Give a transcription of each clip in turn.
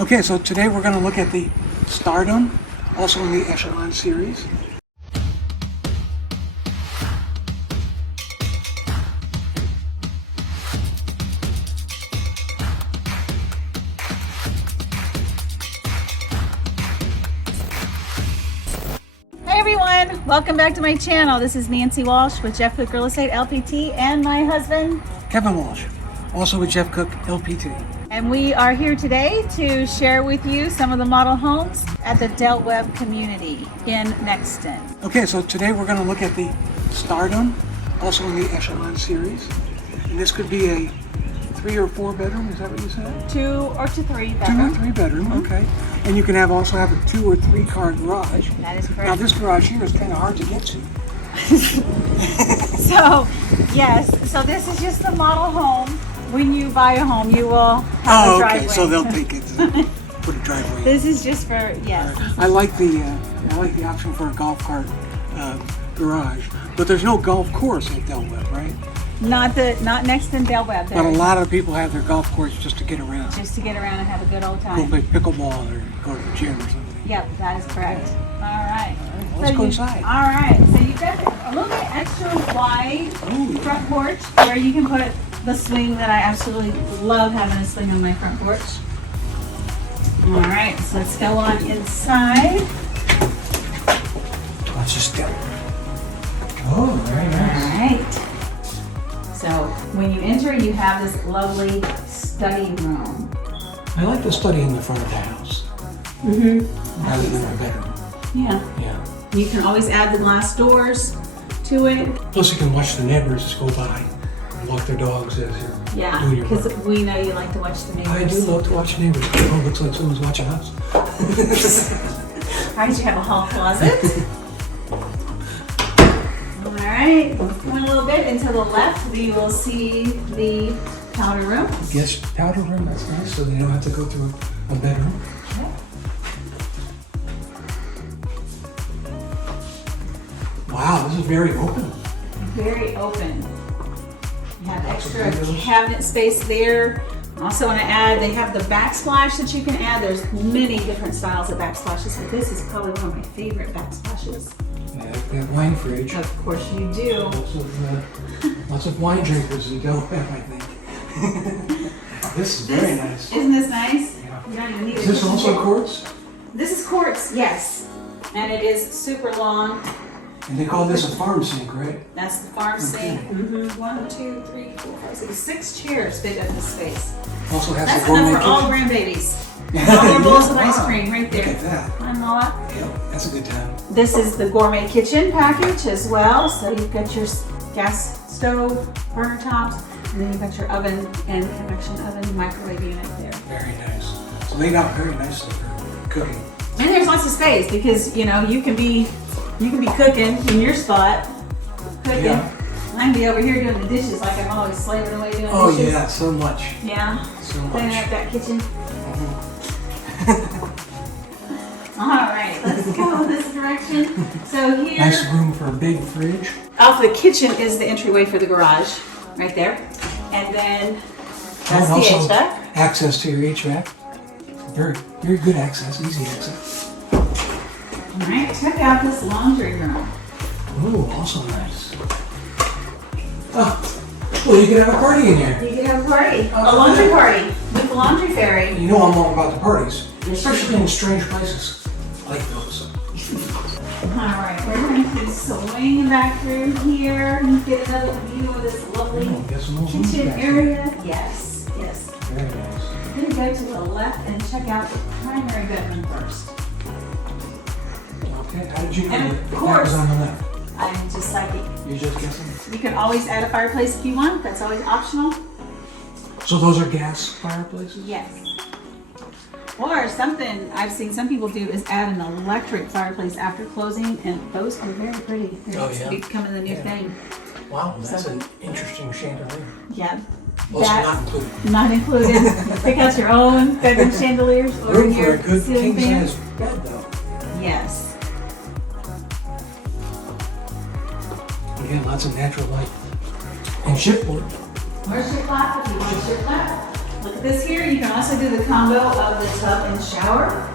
Okay, so today we're going to look at the Stardom, also in the Echelon series. Hey everyone, welcome back to my channel. This is Nancy Walsh with Jeff Cook Real Estate LPT and my husband Kevin Walsh, also with Jeff Cook LPT. and we are here today to share with you some of the model homes at the Webb community in Nexton. Okay, so today we're going to look at the Stardom, also in the Echelon series. And this could be a 3 or 4 bedroom, is that what you said? 2 or 3 bedroom. 2 or 3 bedroom, okay. And you can also have a 2 or 3 car garage. That is correct. Now this garage here is kind of hard to get to. So, yes, so this is just a model home. When you buy a home, you will have a driveway. Okay, so they'll take it, put a driveway in. This is just for, yes. I like the option for a golf cart garage, but there's no golf course at Del Webb, right? Not Nexton Webb. But a lot of people have their golf course just to get around. Just to get around and have a good old Go time. play pickleball or go to the gym or something. Yep, that is correct. All right. Well, let's go inside. All right. So you've got a little bit extra wide front porch where you can put the swing that I absolutely love having a swing on my front porch. All right. So let's go on inside. Let's just go. Oh, very nice. All right. So when you enter, you have this lovely study room. I like the study in the front of the house rather than a bedroom. Yeah. Yeah. You can always add the glass doors to it. Plus you can watch the neighbors just go by and walk their dogs as you're Yeah, doing your because work. we know you like to watch the neighbors. I do love to watch neighbors. Oh, it looks like someone's watching us. All right, you have a hall closet. All right, going a little bit and to the left, we will see the powder room. Yes, powder room, that's nice, so they don't have to go through a bedroom. Wow, this is very open. Very open. You have extra cabinet space there. Also want to add, they have the backsplash that you can add. There's many different styles of backsplashes, but this is probably one of my favorite backsplashes. That wine fridge. Of course you do. Lots of wine drinkers in Del Webb, I think. This is very nice. Isn't this nice? Yeah. You don't even need Is a this kitchen also table. quartz? This is quartz, yes. And it is super long. And they call this a farm sink, right? That's the farm sink. 1, 2, 3, 4, 5, 6, 6 chairs fit in this space. Also has That's a gourmet enough for all kitchen. grandbabies. All their bowls of ice Wow. cream right there. Look at that. Hi, Mama. Yeah, that's a good time. This is the gourmet kitchen package as well. So you've got your gas stove, burner tops, and then you've got your oven and convection oven microwave unit there. Very nice. It's laid out very nicely for cooking. And there's lots of space because you know you can be cooking in your spot, cooking. Yeah. I can be over here doing the dishes like I'm always slaving away doing Oh dishes. yeah, so much. Yeah. So Cleaning much. up that kitchen. All right, let's go this direction. So here, Nice room for a big fridge. off the kitchen is the entryway for the garage, right there, and then that's And the also HVAC. access to your HVAC. Very, very good access, easy access. All right, check out this laundry room. Ooh, also nice. Oh, well, you can have a party in here. You can have a party, a laundry party with the laundry fairy. You know I'm all about the parties, Yes, especially in strange places like those. All right, we're going to swing back through here and get another view of this lovely Oh, get some more rooms kitchen back here. area. Yes, yes. Very nice. Then go to the left and check out the primary bedroom first. Okay, how did you know And of that course- was on the left? I'm just psychic. You just guessing? You can always add a fireplace if you want. That's always optional. So those are gas fireplaces? Yes. Or something I've seen some people do is add an electric fireplace after closing, and those are very pretty. They're Oh, yeah? becoming the new Yeah. thing. Wow, that's So- an interesting chandelier. Yeah. Also That- not included. Not included. Pick out your own bedroom chandeliers or Room for your a good ceiling king fan. size bed though. Yes. Again, lots of natural light. And chipboard. Where's your flap if you want your flap? Look at this here. You can also do the combo of the tub and shower.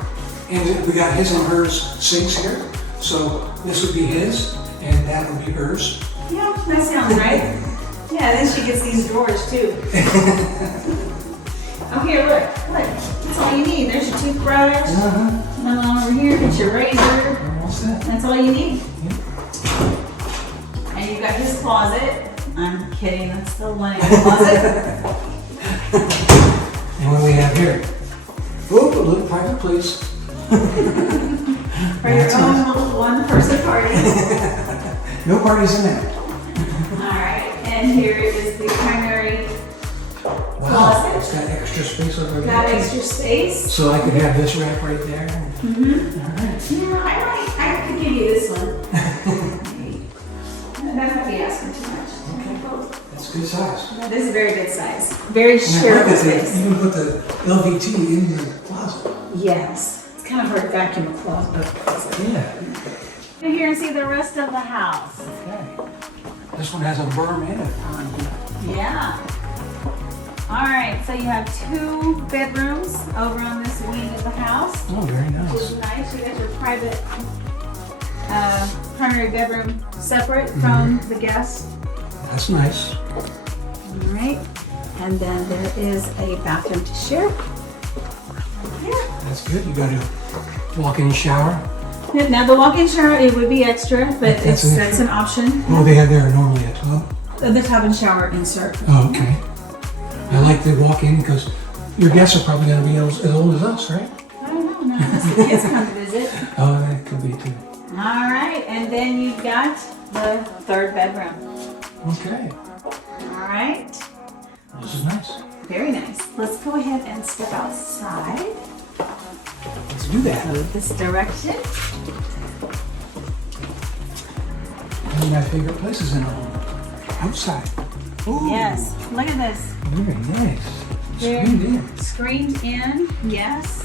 And we got his and hers sinks here. So this would be his, and that would be hers. Yeah, that sounds right. Yeah, then she gets these drawers too. Oh, here, look. That's all you need. There's your toothbrush. Another one over here. Get your razor. That's all you need. And you've got his closet. I'm kidding. That's the linen closet. And what do we have here? Oh, a little private place. For your own little one-person party. No parties in there. Alright, and here is the primary closet. It's got extra space over there. Got extra space. So I could have this rack right there. Alright. Yeah, I could give you this one. That might be asking too much. Okay. That's good size. That is a very good size. Very And I like shareable that they space. even put the LVT in the closet. Yes. It's kind of hard to vacuum a closet. Yeah. Come here and see the rest of the house. Okay. This one has a berm and a pond. Yeah. Alright, so you have 2 bedrooms over on this wing of the house. Oh, very Which is nice. nice. You got your private primary bedroom separate from the guest. That's nice. Alright. And then there is a bathroom to share. Yeah. That's good. You got a walk-in shower. Now the walk-in shower, it would be extra, but That's that's an option. Oh, they have there normally a tub. The tub and shower insert. Oh, okay. I like the walk-in because your guests are probably going to be as old as us, right? I don't know, not unless the kids come to visit. Oh, that could be too. All right, and then you've got the 3rd bedroom. Okay. All right, This is nice. very nice. Let's go ahead and step outside. Let's do that. Move this direction. One of my favorite places in a home. Outside. Ooh, Yes, look at this. very nice. Very Screened in. Screened in, yes.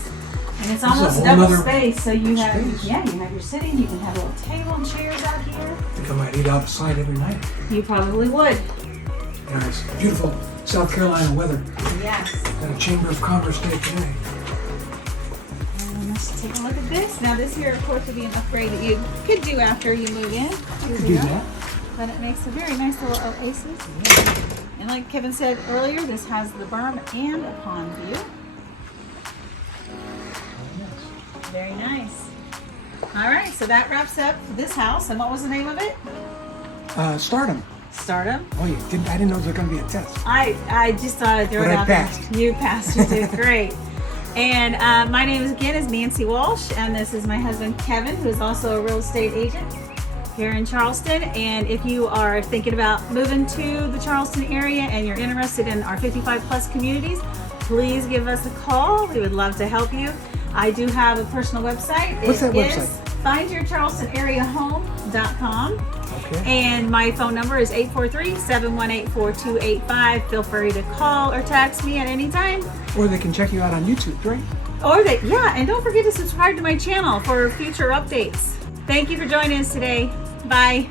And it's This is a almost whole double nother space, so you have, space. yeah, you have your sitting, you can have a little table and chairs out here. I think I might eat outside every night. You probably would. Yeah, it's beautiful South Carolina weather. Yes. Got a Chamber of Commerce day today. And let's take a look at this. Now this here, of course, would be an upgrade that you could do after you move in. Could do that. But it makes a very nice little oasis. And like Kevin said earlier, this has the berm and a pond view. Very nice. All right, so that wraps up this house. And what was the name of it? Stardom. Stardom. Oh, I didn't know there was going to be a test. I just thought I'd throw But it I out passed. there. You passed. You did great. And my name is Nancy Walsh, and this is my husband Kevin, who is also a real estate agent here in Charleston. And if you are thinking about moving to the Charleston area and you're interested in our 55 plus communities, please give us a call. We would love to help you. I do have a personal website. What's that It website? is findyourcharlestonAreaHome.com. Okay. And my phone number is 843-718-4285. Feel free to call or text me at any time. Or they can check you out on YouTube, right? And don't forget to subscribe to my channel for future updates. Thank you for joining us today. Bye.